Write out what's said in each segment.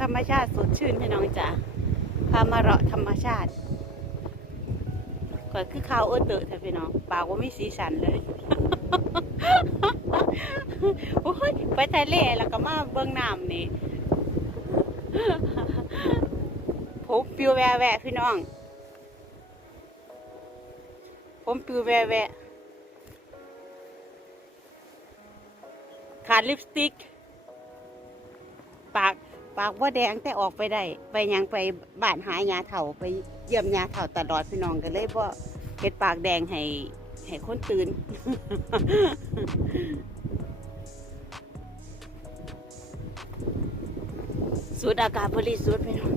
ธรรมชาติสดชื่นพี่น้องจ๋าพามาเราะธรรมชาติก่อนคือข้าวเออเตอะแต่พี่น้องปากว่าไม่สีสันเลยโอ้ยไปทะเลแล้วก็มาเบื้องน้ำนี่ผมปิวแวแวพี่น้อง ผมปิวแวแวขาดลิปสติก ปาก ปากว่าแดงแต่ออกไปได้ ไปยังไปบ้านหายาเถ่าไปเยี่ยมยาเถ่าตลอดพี่น้องกันเลยว่าเห็ดปากแดงให้ให้คนตื่นสูดอากาศบริสุทธิ์พี่น้อง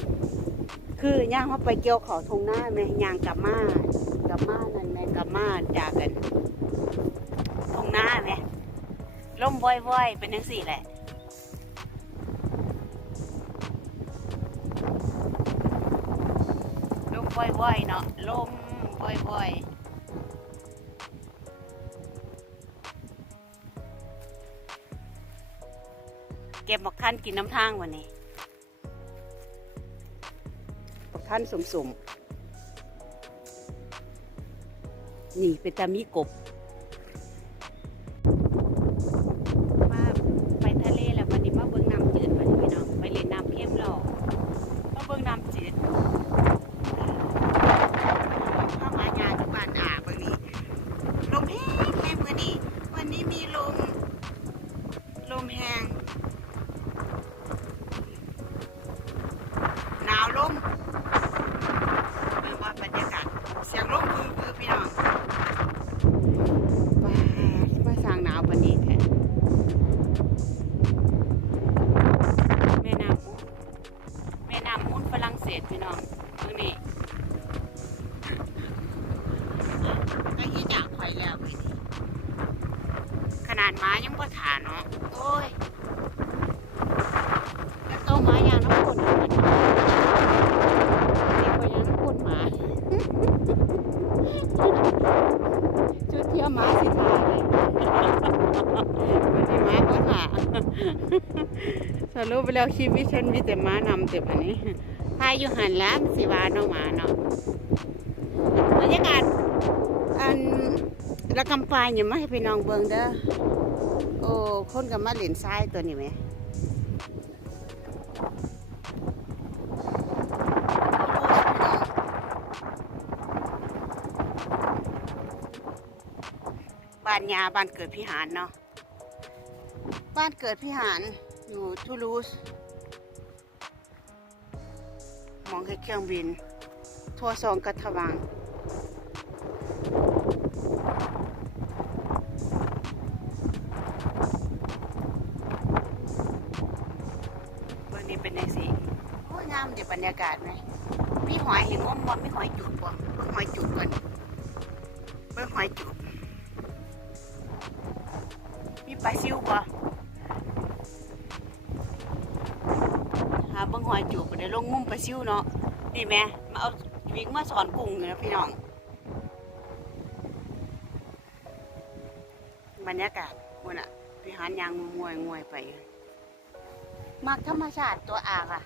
คือย่างเขาไปเกี่ยวเขาทงหน้าแม่ย่างกับมากับมานั่นแม่กับมาจากกันทงหน้าแม่ล่มว่อยๆเป็นทั้งสี่แหละ ลมว่อยๆเนาะลมบ่อยๆเก็บบักท่านกินน้ำทางวันนี้บักท่านสมๆ นี่เป็นตามีกบ มาไปทะเลแล้ววันนี้มาเบิ่งน้ำจืดวันนี้พี่น้อง ไปเล่นน้ำเข้มหรอกมาเบิ่งน้ำจืด เข้ามางานที่บ้านอาเบางนี้ลมแห้งแห้งมือนี้วันนี้มีลม ลมแห้งหนาวลมเรียกว่าบรรยากาศเสียงลมคือคือพี่น้องว้ามาสร้างหนาววันนี้แท้แม่น้ำมุนแม่น้ำมุนฝรั่งเศสพี่น้องตรงนี้ก็ยี่จากข่อยแล้วพี่นี่ขนาดหม้ายังบ่ถา เนาะโอ้ยแล้วโตหมาอย่างน้ำคนอยู่กันเนาะเด็กกว่าอย่างน้ำคนหมาชุดเที่ยวหมาสิทาเลยมันสิหมาบ่ถาสรุปไปแล้วชีวิตฉันมีแต่หมานำเต็มอันนี้พายอยู่หันแล้วมันสิว่าเน้องหมาเนาะบรรยากาศอันละกำปายอย่ามาให้พี่น้องเบิ่งเด้อ โอ้คนกับมาเหรียญทรายตัวนี้ไหมบ้านยาบ้านเกิดพิหารเนาะบ้านเกิดพิหารอยู่ทูลูสมองให้เครื่องบิน ทัวร์ซองกัทวังามดีบรรยากาศไหมมีหอยเห็นงมบ่มีหอยจุดบ่เบิ่งหอยจุดก่อนเบิ่งหอยจุดมีปลาซิวบ่หาเบิ่งหอยจุดก็ได้ลงงุ่มปลาซิวเนาะนี่แม่มาเอาวิ่งมาสอนกุ้งเนี่ยนะพี่น้องบรรยากาศมันอะพิหารยางมวยมวยไป มักธรรมชาติตัวอาค่ะ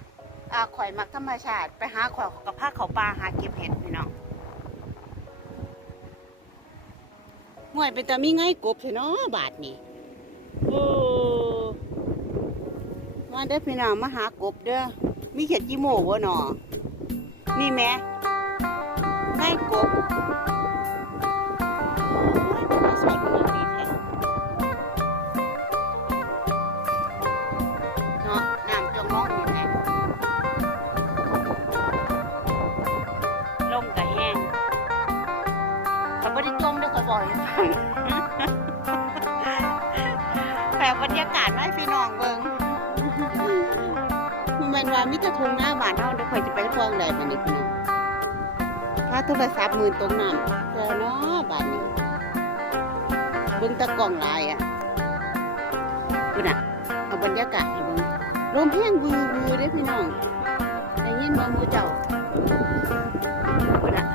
อาข่อยมักธรรมชาติ ไปหาข่อยกับผ้าเขาปลาหาเก็บเห็ดพี่น้องห่วยเป็นตามีไงกบเถอะเนาะบาทนี่โอ้มาเด้อพี่น้องมาหากบเด้อมีเห็ดยี่โม่บ่หนอนี่แม่ไงกบโอ้ยมาสอนมันดีแท้ ขาไม่ได้ต้มด้วยคอยบอกให้ฟังแต่บรรยากาศให้พี่น้องเบิ่งมันเป็นว่ามิตรทงหน้าบ้านเฮาเดี๋ยวคอยจะไปท่วงใดบัดนี้พี่น้องถ้าโทรศัพท์มือตรงน้ำแล้วเนาะบ้านนี้เบิ่งแตะกล้องหลายอะคุณอะเอาบรรยากาศให้เบิ่งลมแห้งวือวือได้อพี่น้องได้ยินบ่หมูเจ้าพุ่นอะ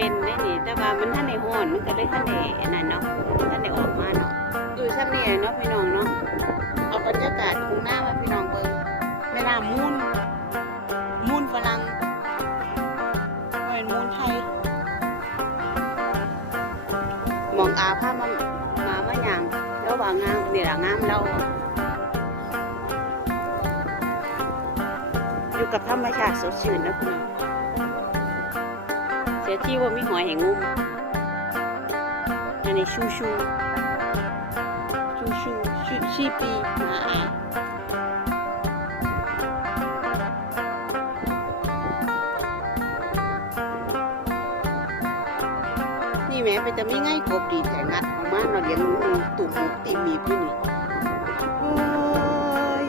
เป็นได้นี่แต่ว่ามันท่านในห้อนมันก็เลยท่านในนั่นเนาะท่านในออกมาเนาะดูซ้ำนี่เนาะพี่น้องเนาะเอาบรรยากาศคุมหน้ามาพี่น้องเบิ่งแม่น้ำมูลมูลฝรั่งเป็นมูลไทยมองอาพามามามาหยังแล้วว่างามนี่ล่ะงามเราอยู่กับธรรมชาติสดชื่นนะพี่น้อง เสียที่ว่ามีหอยแห่งงุมอันนี้ชูชูชูชูชูชีปีมาอานี่แม่เป็นจะไม่ง่ายกบดีแต่งัดของมันเราเลี้ยงงูตุ่มตีมีพี่นี่โอ้ย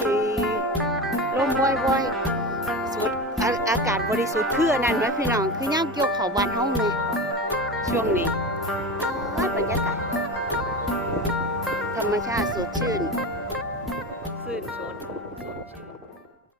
ลมว่อยว่อยๆ อาอากาศบริสุทธิ์คืออันนั้นไหมพี่น้อง คือย่ำเกี่ยวเขาวันเฮานี่ช่วงนี้ว่าบรรยากาศ ธรรมชาติสดชื่น ซื่นสด